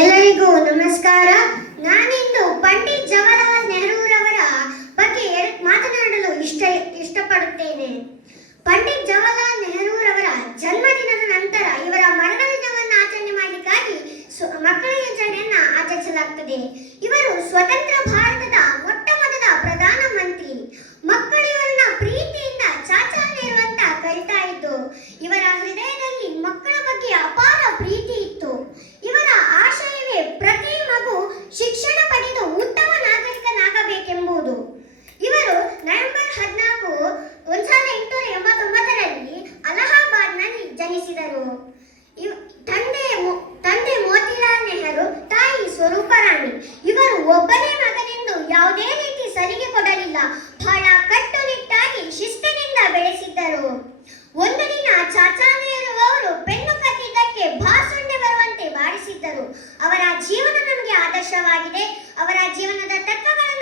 ಎಲ್ಲರಿಗೂ ನಮಸ್ಕಾರ. ನಾನಿಂದು ಪಂಡಿತ್ ಜವಾಹರಲಾಲ್ ನೆಹರೂರವರ ಬಗ್ಗೆ ಮಾತನಾಡಲು ಇಷ್ಟಪಡುತ್ತೇನೆ. ಪಂಡಿತ್ ಜವಾಹರಲಾಲ್ ನೆಹರೂರವರ ಜನ್ಮದಿನದ ನಂತರ ಇವರ ಮರಣದ ದಿನವನ್ನು ಆಚರಣೆ ಮಾಡಲಿಕ್ಕಾಗಿ ಮಕ್ಕಳ ದಿನಾಚರಣೆಯನ್ನು ಆಚರಿಸಲಾಗುತ್ತದೆ. ಇವರು ಸ್ವತಂತ್ರ ಭಾರತದ ಮೊಟ್ಟ ಮೊದಲ ಪ್ರಧಾನ ಮಂತ್ರಿ. ಮಕ್ಕಳು ಇವರನ್ನ ಪ್ರೀತಿಯಿಂದ ಚಾಚಾ ನೆಹರು ಅಂತ ಕರೀತಾ ಇದ್ದು, ಇವರ ಹೃದಯದಲ್ಲಿ ಮಕ್ಕಳ ಬಗ್ಗೆ ಅಪಾರ ಪ್ರೀತಿ ಇತ್ತು. ಇವರ ಆಶಯವೇ ಪ್ರತಿ ಮಗು ಶಿಕ್ಷಣ ಪಡೆದು ಉತ್ತಮ ನಾಗರಿಕನಾಗಬೇಕೆಂಬುದು. ಇವರು ನವೆಂಬರ್ 14, 1889ರಲ್ಲಿ ಅಲಹಾಬಾದ್ನಲ್ಲಿ ಜನಿಸಿದರು. ತಂದೆ ಮೋತಿಲಾಲ್ ನೆಹರು, ತಾಯಿ ಸ್ವರೂಪರಾಣಿ. ಇವರು ಒಬ್ಬನೇ ಮಗನೆಂದು ಯಾವುದೇ ರೀತಿ ಸಲಿಗೆ ಕೊಡಲಿಲ್ಲ. ಬಹಳ ಕಟ್ಟುನಿಟ್ಟಾಗಿ ಶಿಸ್ತಿನಿಂದ ಬೆಳೆಸಿದ್ದರು. ಒಂದು ದಿನ ಚಾಚಾ ನೆಹರು ಅವರು ಪೆನ್ನು ಕದ್ದಿದ್ದಕ್ಕೆ ಬಾಸುಂಡೆ ಬರುವಂತೆ ಬಾರಿಸಿದ್ದರು. ಅವರ ಜೀವನ ನಮಗೆ ಆದರ್ಶವಾಗಿದೆ. ಅವರ ಜೀವನದ ತತ್ವಗಳನ್ನು